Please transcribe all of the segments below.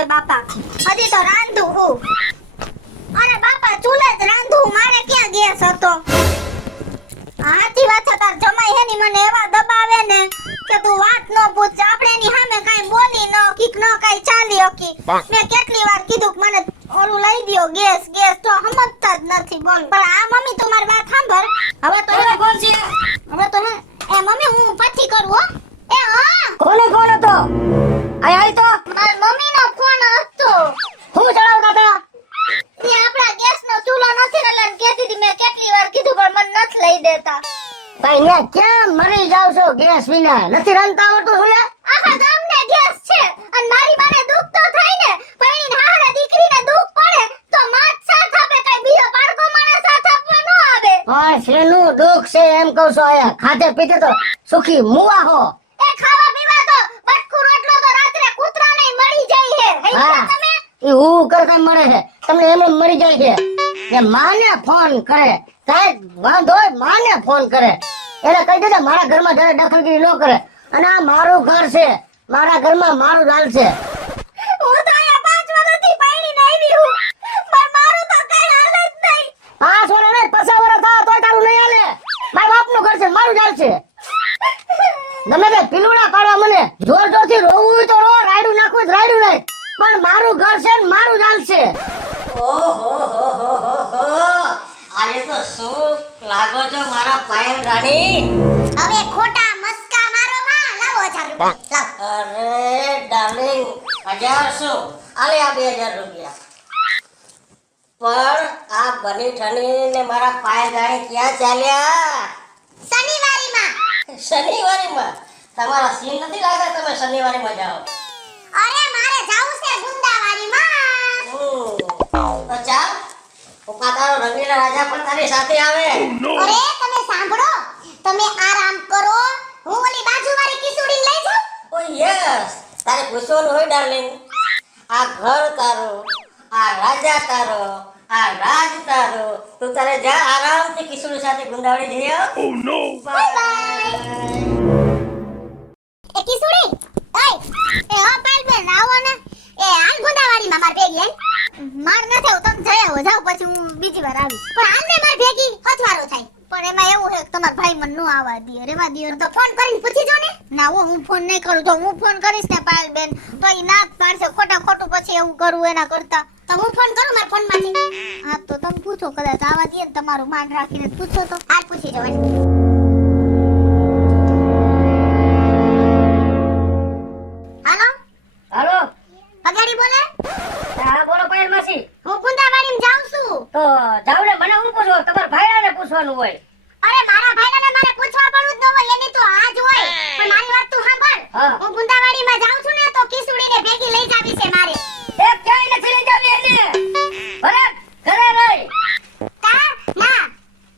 હવે બાપા. હજી તો રાંધું હું. અરે બાપા ચૂલે જ રાંધું, મારે ક્યાં ગેસ હતો. હાચી વાત છે, તાર જમાઈ હે ની મને એવા દબાવે ને કે તું વાત ન પૂછ. આપણે એની સામે કાઈ બોલી ન કીક ન કાઈ ચાલી હકી. મેં કેટલી વાર કીધું કે મને ઓલું લઈ દ્યો ગેસ તો સમજતા જ નથી. બોલ પણ આ મમ્મી તું મારી વાત સાંભળ. હવે તો કોણ છે? હવે તો હે એ મમ્મી હું પાછી કરું હો. એ હા કોને ફોન હતો? આય તો મારી મમ્મીનો ફોન હતો. હું ચડાવતા હતા? એ આપડા ગેસનો ચૂલો નથી ને એટલે કહેતી હતી. મેં કેટલી વાર કીધું પણ મને નથી લઈ દેતા. ભાઈ ને ક્યાં મરી જાવ છો ગેસ વિના? નથી રાંધતા આવડતું શું લે? આખા ગામને ગેસ છે અને મારી માને દુખ તો થાય ને. પૈણીને હારા દીકરીને દુખ પડે તો માત સાથ આપે, કઈ બીજો પારકો માણસ સાથ આપવા ન આવે. હા શેનું દુખ છે એમ કહું છો? આયા ખાતે પીતે તો સુખી મુવા હો. એ ખાવા પીવા તો બટકું રોટલો તો રાત્રે કૂતરાને મળી જાય હે. હા તમે ઈ હું કરતા મળે છે, તમને એમ મરી જાય છે. એ માને ફોન કરે, કાંઈ વાંધો હોય માને ફોન કરે. એને કહી દેજે મારા ઘરમાં જરા દખલગીરી ન કરે. અને આ મારું ઘર છે, મારા ઘરમાં મારું લાલ છે. હું તો અહીંયા 5 વર્ષથી પૈણીને આવી હું, પણ મારું તો કઈ હાલ જ નહીં. 5 વર્ષ નહીં 50 વર્ષ થાય તોય તારું નહીં હાલે. મારા બાપનું ઘર છે, મારું ચાલ છે. ગમે તે પીલુડા પાડવા મને જોર જોરથી રોવું હોય તો રો, રાયડું નાખવું તો રાયડું નાખ, પણ મારું ઘર છે ને મારું ચાલ છે. આજે તો શું લાગો છો મારા પાયલ રાણી? હવે ખોટા મસ્કા મારો માં. લાવો 1000 રૂપિયા લાવ. અરે ડાર્લિંગ 1000 આલે આ 2000 રૂપિયા. પણ આ બની ઠની ને મારા પાયલ રાણી ક્યાં ચાલ્યા? શનિવારીમાં. શનિવારીમાં? તમારા સીન નથી લાગતા તમે શનિવારીમાં જાઓ? અરે મારે જાવું છે ગુંદાવાડીમાં. તો ચાલ પપ્પા તારો રંગીલા રાજા પણ તારી સાથે આવે. અરે તમે સાંભળો, તમે આરામ કરો, હું ઓલી બાજુવાળી કિસુડી લઈ જાઉં. ઓ યસ, તારે પૂછવાનું હોય ડાર્લિંગ. આ ઘર તારું, આ રાજા તારો, આ રાજ તારો. તું તારે જા આરામથી કિશોરી સાથે ગુંદાવડી જઈ આવ. ઓ નો, બાય બાય. એ કિસુડી, એ હા પાલબેન આવો ને. એ હાલ ગુંદાવાડીમાં માર ભેગી આય. માર ન થાવ તમે જઈ આવો, જાવ પછી હું બીજી વાર આવીશ. પણ હાલ ને માર ભેગી અથવારો થાય. પણ એમાં એવું છે કે તમાર ભાઈ મને નો આવવા દે. રેવા દે તો ફોન કરીને પૂછી જો ને. ના હું ફોન નહીં કરું. તો હું ફોન કરીશ ને પાલબેન તો ઈ ના પાડશે. ખોટું પછી એવું કરું એના કરતા તો હું ફોન કરું મારા ફોનમાંથી. હા તો તમે પૂછો, કદાચ આવવા દે ને તમારું માન રાખીને પૂછો તો હાલ પૂછી જવાય. હાલો હાલો, પગાડી બોલે. હા બોલો પાયલ માસી. હું ગુંદાવાડીમાં જાઉં છું. તો જાવ ને, મને હું પૂછો? તમારા ભાઈડાને પૂછવાનું હોય. અરે મારા ભાઈને મારે પૂછવા પડું જ ન હોય, એની તો આજ હોય. પણ મારી વાત તું સાંભળ. હા. હું ગુંદાવાડીમાં જાઉં છું ને તો કિસુડીને ભેગી લઈ જાવી છે મારે. એ ક્યાંય નથી લઈ જાવી એને. ભલે ઘરે રહી. કા ના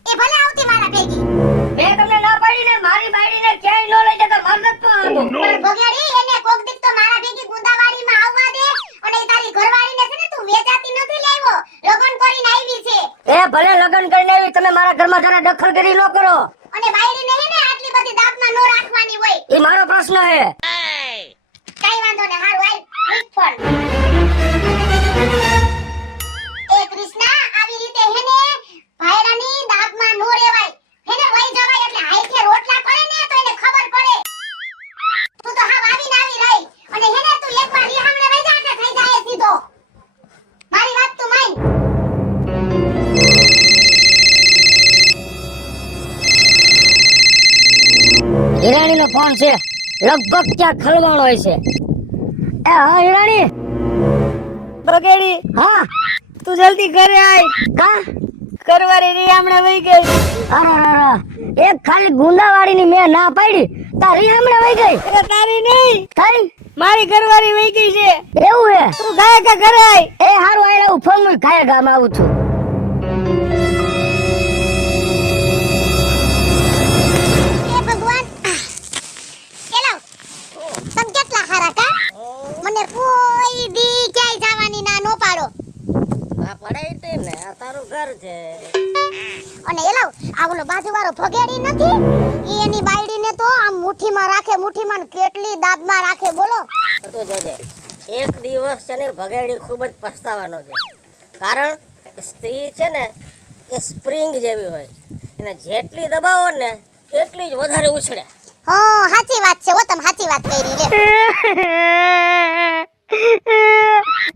એ ભલે આવતી મારા ભેગી. મેં તમને ના પાડી ને મારી બાયડીને ક્યાંય ન લઈ જતા. માર નથી પાડતું. પણ ભોગેડી એને કોક દીક તો મારા ભેગી ગુંદાવાડીમાં આવવા દે. અને ઈ તારી ઘરવાળીને છે ને તું વેચાતી નથી લાવ્યો, લગન કરીને આવી છે. એ ભલે લગન કરીને આવી, તમે મારા ઘરમાં જરા દખલગીરી ન કરો. અને બાયડીને હે ને આટલી બધી દાબમાં નો રાખવાની હોય. એ મારો પ્રશ્ન છે. કઈ વાંધો ને, હારું આઈ પૂછ ફોન. એ કૃષ્ણા આવી રીતે હે ને ભાયરાની દાબમાં નો રેવાય. હે ને વઈ જવાય એટલે હાઈથે રોટલા કરે ને તો એને ખબર પડે. તું તો હાવ આવીને આવી રહી. અને હે ને તું એકવાર રીહામણે વઈ જા એટલે થઈ જાય સીધો. મારી વાત તું માન. હિરાણીનો ફોન છે, લગભગ ક્યાં ખલવાણો હોય છે. એ હા હિરાણી. બગેડી હા તું જલ્દી ઘરે આય. કા કરવારી રી હમણાં વઈ ગઈ. અરે એક ખાલી ગુંદાવાડીની મેં ના પાડી, તારી હમણાં વઈ ગઈ. અરે તારી નહીં, થઈ મારી ઘરવાળી વઈ ગઈ છે. એવું હે? તું ગાય કે ઘરે આય. એ હારું આયલા હું ફોન માં ખાયા ગામ આવું છું. એ ભગવાન કેલો તમ કેટલા હારા કા. મને કોઈ દી ક્યાંય જવાની ના નો પાડો. આ પડાઈ તે ને આ તારું ઘર છે. અને એલો આ ઓલો બાજુવાળો ભગેડી નથી, ઈ એની બાયડીને તો આમ મુઠ્ઠીમાં રાખે, મુઠ્ઠીમાં કેટલી દાબમાં રાખે બોલો. તો જોજે એક દિવસ છે ને ભગાડી ખૂબ જ પસ્તાવાનો છે. કારણ કે સ્ત્રી છે ને એ સ્પ્રિંગ જેવી હોય, એને જેટલી દબાવો ને એટલી જ વધારે ઉછળે. હા સાચી વાત છે, ઓ તમે સાચી વાત કરી લે.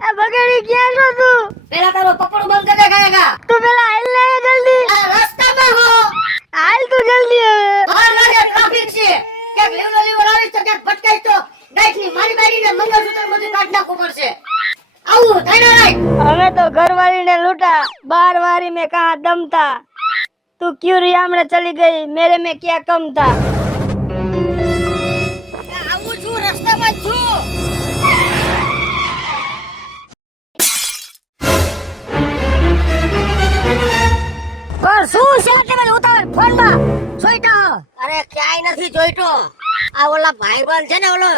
આ બગાડી ક્યાં છો તું? પેલા તારો પકડું બંધ કરી દે ગાયગા. તું પેલા હાલ ને જલ્દી. આ રસ્તામાં હો. હાલ તું જલ્દી હવે. બહાર લાગે ટ્રાફિક છે. ક્યાંક લેવલો આવીશ તો ક્યાંક ભટકાઈશ તો ગાયની મારી બારીને મંગળસૂત્ર બધું કાઢ નાખવું પડશે. આવું થાય ને રાય. હવે તો ઘરવાળી ને લૂટા, બાર वारी में कहा दम था, तू क्यों रियामणे चली गई, मेरे में क्या कम था. આવું છું રસ્તામાં જ છું. પણ શું છે તે મને ઉતાવળ ફોનમાં જોઈતો. અરે ક્યાંય નથી જોઈતો. આ ઓલા ભાઈબંધ છે ને ઓલો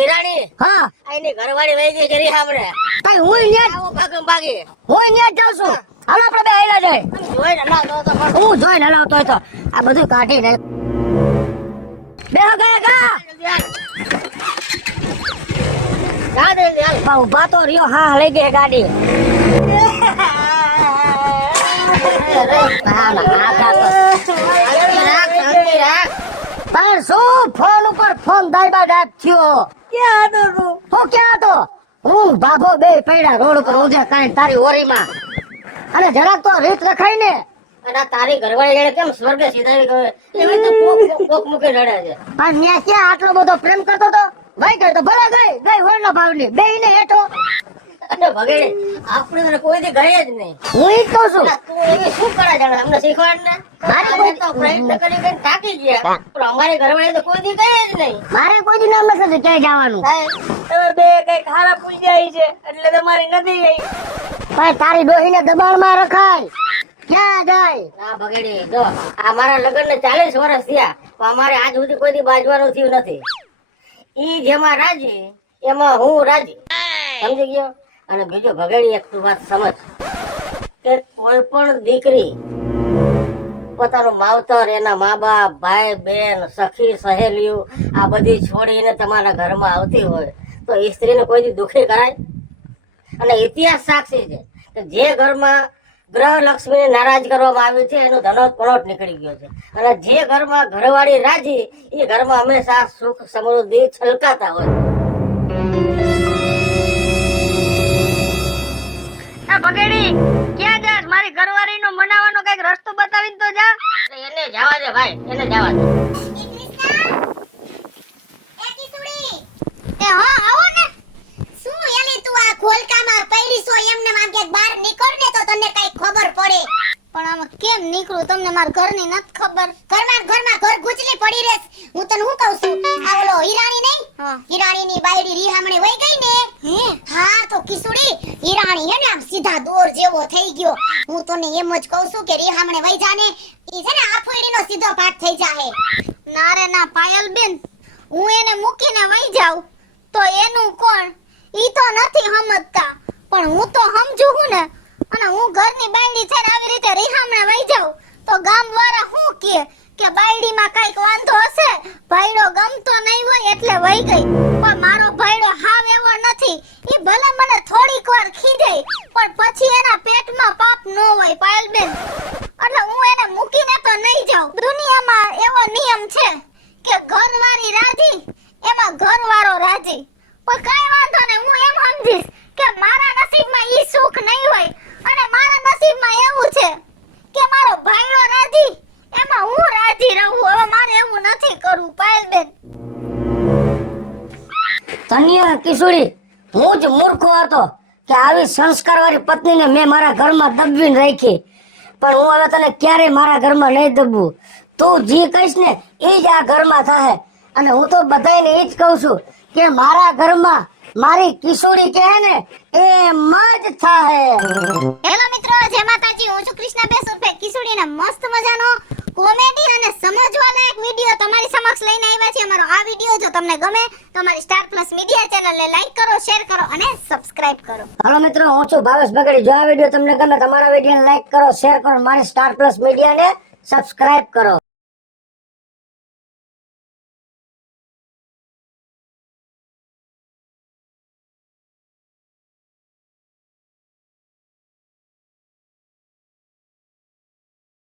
હિરાણી, હા એની ઘરવાળી વહી ગઈ જરી સામે. કઈ હું ન્યા આવો ભાગી હું ન્યા જ જાઉં છું. હાલો આપણે બે આયલા જાય. જોઈ ના તો હું જોઈ ન લાવતો હોય તો આ બધું કાઢી ને બે ગાયગા. બા ઉભા તો રહ્યો. હા લઈ ગઈ ગાડી. પણ શું ફોન ઉપર ફોન દાયબા દાબ થયો. ક્યાં હતો તું? હું ક્યાં હતો? હું બાબો બે પૈડા રોડ ઉપર ઊંધે કાંઈ તારી ઓરીમાં. અને જરાક તો રીત રખાય ને. અને આ તારી ઘરવાળી જાણે કેમ સ્વર્ગે સીધાવી ગયો એવી તો કોક મૂકી રડે છે. પણ ત્યાં ક્યાં આટલો બધો પ્રેમ કરતો તો? ભાઈ ગઈ તો ભલે ગઈ હોળના ભાવની બેયને હેઠો. અને ભગેડી આપણે તને કોઈ દી ગયે જ નહીં. હું ઈ જ કહું છું. અલા, તું એવી શું કરે જાણે અમને શીખવાડ ને. અમે તો પ્રયત્ન કરી કરીને થાકી ગયા, પણ અમારી ઘરવાળી તો કોઈ દી ગયે જ નહીં. મારે કોઈ દી નામ નથી ક્યાંય જવાનું. તમે બે કઈ ખારા પૂજાઈ છે એટલે તમારી નથી ગઈ. પણ તારી ડોહીને દબાણમાં રખાય. ક્યાં જાય? ના ભગેડી જો આ મારા લગ્ન ને 40 વર્ષ થયા, પણ અમારે આજ સુધી કોઈ દી બાજવાનું થયું નથી. ઈ જેમાં રાજી એમાં હું રાજી, સમજી ગયો. અને બીજો ભગેડી એક તું વાત સમજ કે કોઈ પણ દીકરી પોતાનું માવતર, એના મા બાપ, ભાઈ બહેન, સખી સહેલીઓ આ બધી છોડીને તમારા ઘરમાં આવતી હોય તો એ સ્ત્રીને કોઈ દી દુખી કરાય? અને ઇતિહાસ સાક્ષી છે કે જે ઘરમાં ગ્રહ લક્ષ્મીને નારાજ કરવામાં આવ્યું છે એનો ધનોત પનોત નીકળી ગયો છે. અને જે ઘરમાં ઘરવાળી રાજી એ ઘરમાં હંમેશા સુખ સમૃદ્ધિ છલકાતા હોય. આ બગાડી ક્યાં જાસ? મારી ઘરવાળી નો મનાવવાનો કઈક રસ્તો બતાવીને તો જા. એને જવા દે ભાઈ, એને જવા દે. એ હા આવો ને. શું એલી તું આ ખોલકામાં પૈડી છો એમને માં કે બહાર નીકળ ને તો તને કઈ ખબર પડે. પણ આમાં કેમ નીકળું તમને માર ઘરની નત ખબર. ઘરમાં ઘર ગુચલી પડી રેસ. હું તને હું કહું છું આ ઓલો હિરાણી નહીં, હિરાણીની બાયડી રીહામણે વઈ ગઈ ને. હા તો કિસુડી હિરાણી હે ને આમ સીધા દોર જેવો થઈ ગયો. હું તને એમ જ કહું છું કે રીહામણે વઈ જાને ઈ છે ને આફોડીનો સીધો પાઠ થઈ જાહે. ના રે ના પાયલ બેન, હું એને મૂકીને વઈ જાઉં તો એનું કોણ? ઈ તો નથી સમજતા, પણ હું તો સમજુ હું ને. અને હું ઘરની બાયડી છે ને આવી રીતે રીહામણે વઈ જાઉં તો ગામવાળા શું કે બાયડીમાં કઈક વાંધો હશે, ભાઈડો ગમતો નહીં હોય એટલે વઈ ગઈ. પણ મારો ભાઈડો હાવ એવો નથી. ઈ ભલે મને થોડીક વાર ખીજે પણ પછી એના પેટમાં પાપ ન હોય પાયલબેન. એટલે હું એને મૂકીને તો નહીં જાઉં. દુનિયામાં એવો નિયમ છે કે ઘરવાળી રાજી એમાં ઘરવાળો રાજી. પણ કાઈ વાંધો નહીં, હું એમ સમજીશ કે મારા નસીબમાં ઈ સુખ નહીં હોય અને મારા નસીબમાં એવું છે કે મારો ભાઈડો રાજી એમાં હું રાજી રહું. હવે મારે એવું નથી કરવું પાયલબેન. ધન્ય કિશોરી, હું જ મૂર્ખો હતો કે આવી સંસ્કારવાળી પત્નીને મેં મારા ઘરમાં દબવીને રાખી. પણ હું હવે તને ક્યારેય મારા ઘરમાં નહીં દબવું. તું જે કહીશ ને એ જ આ ઘરમાં થાય. અને હું તો બધાને એ જ કહું છું કે મારા ઘરમાં મારી કિશોરી કહે ને એમ જ થાય. હેલો મિત્રો, જય માતાજી. હું છું કૃષ્ણાબેન ઉર્ફે કિશોરીના મસ્ત મજાનો કોમેડી અને સમજવા લાયક વિડિયો તમારી સમક્ષ લઈને આવ્યા છે. અમારો આ વિડિયો જો તમને ગમે તો અમારી સ્ટાર પ્લસ મીડિયા ચેનલને લાઈક કરો, શેર કરો અને સબસ્ક્રાઇબ કરો. હાલો મિત્રો, હું છું ભાવેશ બગડી. જો આ વિડિયો તમને ગમે તમારા વિડિયોને લાઈક કરો, શેર કરો, મારી સ્ટાર પ્લસ મીડિયાને સબસ્ક્રાઇબ કરો.